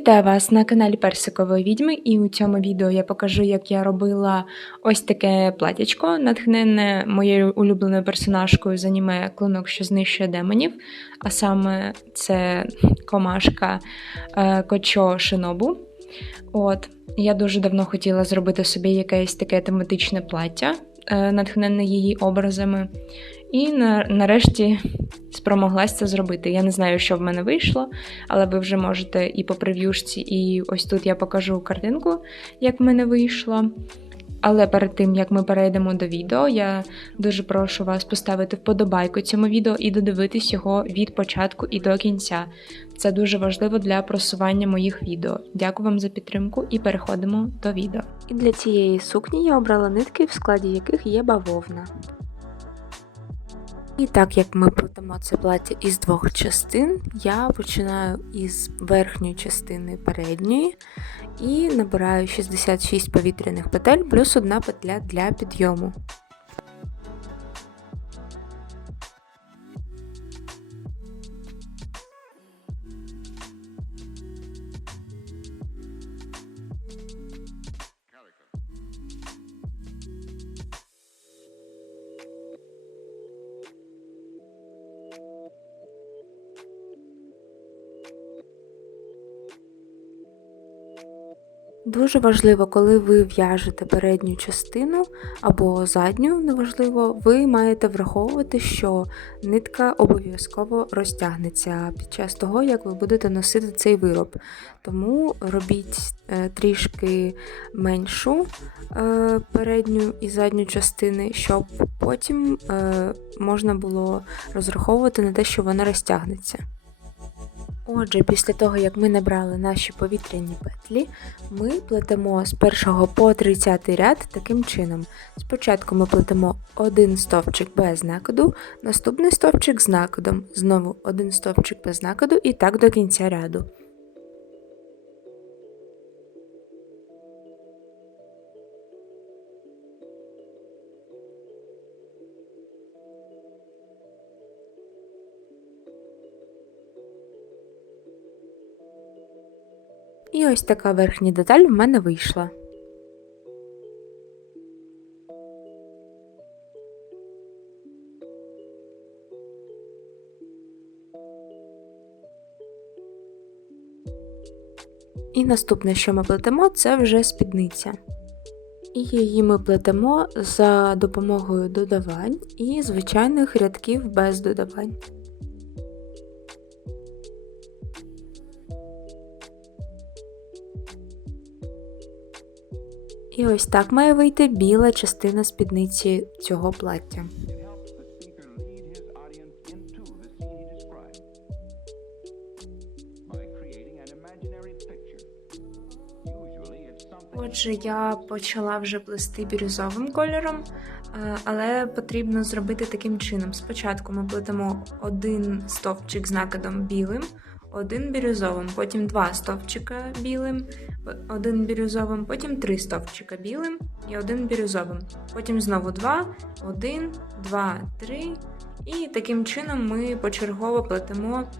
Вітаю вас на каналі Персикової відьми, і у цьому відео я покажу, як я робила ось таке платячко, натхненне моєю улюбленою персонажкою з аніме клинок, що знищує демонів. А саме це комашка е, Кочо Шинобу. От, я дуже давно хотіла зробити собі якесь таке тематичне плаття, е, натхненне її образами. І на, нарешті спромоглась це зробити. Я не знаю, що в мене вийшло, але ви вже можете і по прев'юшці, і ось тут я покажу картинку, як в мене вийшло. Але перед тим як ми перейдемо до відео, я дуже прошу вас поставити вподобайку цьому відео і додивитись його від початку і до кінця. Це дуже важливо для просування моїх відео. Дякую вам за підтримку і переходимо до відео. І для цієї сукні я обрала нитки, в складі яких є бавовна. І так як ми плетемо це плаття із двох частин, я починаю із верхньої частини передньої і набираю 66 повітряних петель плюс одна петля для підйому. Дуже важливо, коли ви в'яжете передню частину або задню, неважливо, ви маєте враховувати, що нитка обов'язково розтягнеться під час того, як ви будете носити цей вироб. Тому робіть е, трішки меншу е, передню і задню частини, щоб потім е, можна було розраховувати на те, що вона розтягнеться. Отже, після того, як ми набрали наші повітряні петлі, ми плетемо з 1 по 30 ряд таким чином. Спочатку ми плетемо один стовпчик без накиду, наступний стовпчик з накидом, знову один стовпчик без накиду і так до кінця ряду. І ось така верхня деталь в мене вийшла. І наступне, що ми плетемо, це вже спідниця. І її ми плетемо за допомогою додавань і звичайних рядків без додавань. І ось так має вийти біла частина спідниці цього плаття. Отже, я почала вже плести бірюзовим кольором, е, але потрібно зробити таким чином. Спочатку ми плетемо один стовпчик з накидом білим, один бірюзовим, потім два стовпчика білим, один бірюзовим, потім три стовпчика білим і один бірюзовим. Потім знову два, один, два, три. І таким чином ми почергово плетемо,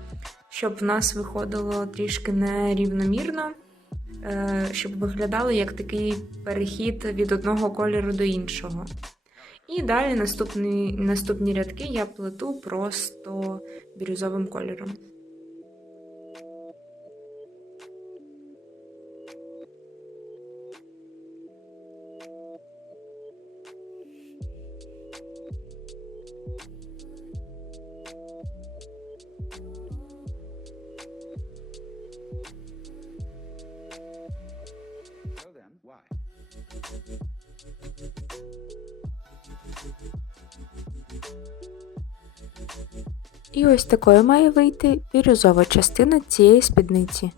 щоб в нас виходило трішки нерівномірно. Е, щоб виглядало як такий перехід від одного кольору до іншого. І далі наступні, наступні рядки я плету просто бірюзовим кольором. І ось такою має вийти бірюзова частина цієї спідниці.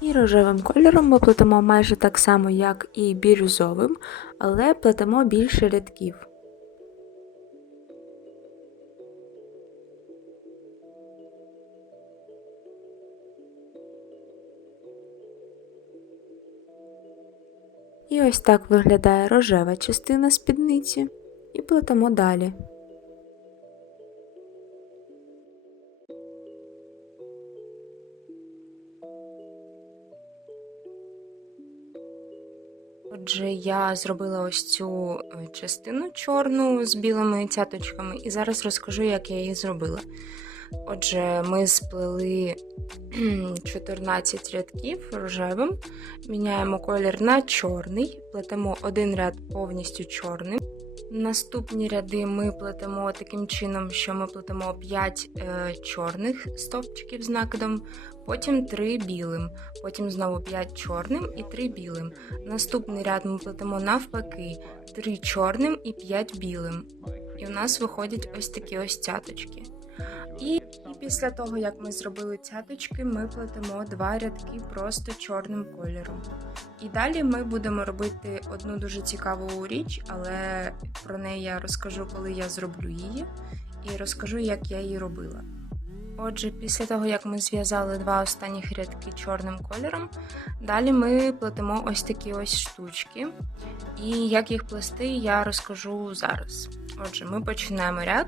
І рожевим кольором ми плетемо майже так само, як і бірюзовим, але плетемо більше рядків. І ось так виглядає рожева частина спідниці і плетемо далі. Отже, я зробила ось цю е, частину чорну з білими цяточками, і зараз розкажу, як я її зробила. Отже, ми сплели 14 рядків рожевим, міняємо колір на чорний, плетемо один ряд повністю чорним. Наступні ряди ми плетемо таким чином, що ми плетемо 5 е, чорних стовпчиків з накидом, потім 3 білим, потім знову 5 чорним і 3 білим. Наступний ряд ми плетемо навпаки 3 чорним і 5 білим. І у нас виходять ось такі ось цяточки. І, після того, як ми зробили цяточки, ми плетемо два рядки просто чорним кольором. І далі ми будемо робити одну дуже цікаву річ, але про неї я розкажу, коли я зроблю її, і розкажу, як я її робила. Отже, після того, як ми зв'язали два останніх рядки чорним кольором, далі ми плетемо ось такі ось штучки. І як їх плести, я розкажу зараз. Отже, ми починаємо ряд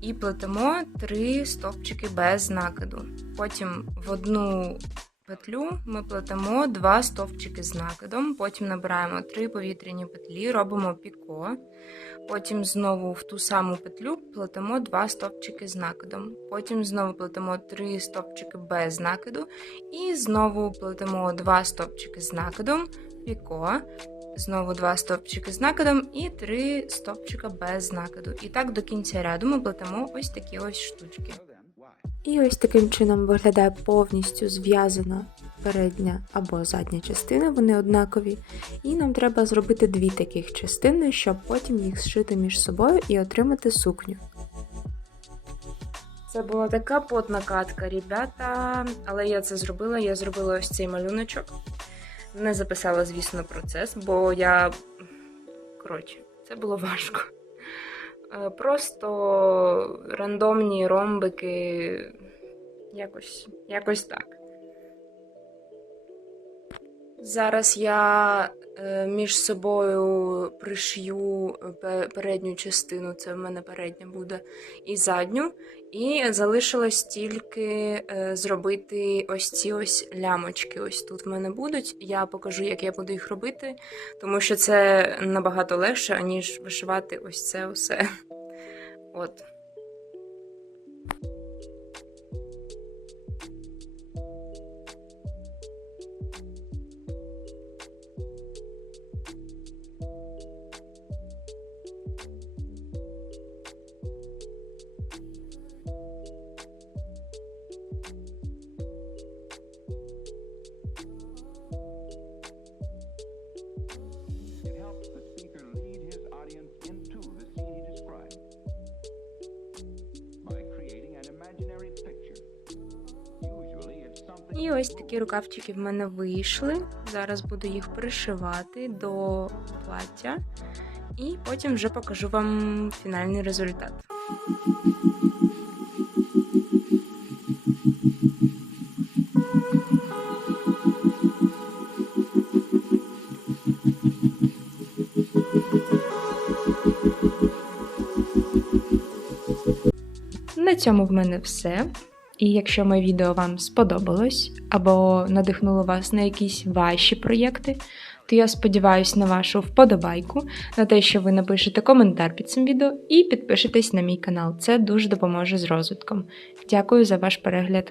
і плетемо три стовпчики без накиду. Потім в одну петлю ми плетемо два стовпчики з накидом, потім набираємо три повітряні петлі, робимо піко. Потім знову в ту саму петлю плетемо два стовпчики з накидом. Потім знову плетемо три стовпчики без накиду. І знову плетемо два стовпчики з накидом, піко. Знову два стовпчики з накидом і три стовпчика без накиду. І так до кінця ряду ми плетемо ось такі ось штучки. І ось таким чином виглядає повністю зв'язана передня або задня частина, вони однакові. І нам треба зробити дві таких частини, щоб потім їх зшити між собою і отримати сукню. Це була така потна катка, ребята. Але я це зробила. Я зробила ось цей малюночок. Не записала, звісно, процес, бо я. Коротше, це було важко. Е, Просто рандомні ромбики. Якось, якось так. Зараз я е, між собою пришью передню частину, це в мене передня буде, і задню. І залишилось тільки е, зробити ось ці ось лямочки. Ось тут в мене будуть. Я покажу, як я буду їх робити, тому що це набагато легше, аніж вишивати ось це усе. От. І ось такі рукавчики в мене вийшли. Зараз буду їх пришивати до плаття. І потім вже покажу вам фінальний результат. На цьому в мене все. І якщо моє відео вам сподобалось або надихнуло вас на якісь ваші проєкти, то я сподіваюся на вашу вподобайку, на те, що ви напишете коментар під цим відео і підпишетесь на мій канал. Це дуже допоможе з розвитком. Дякую за ваш перегляд.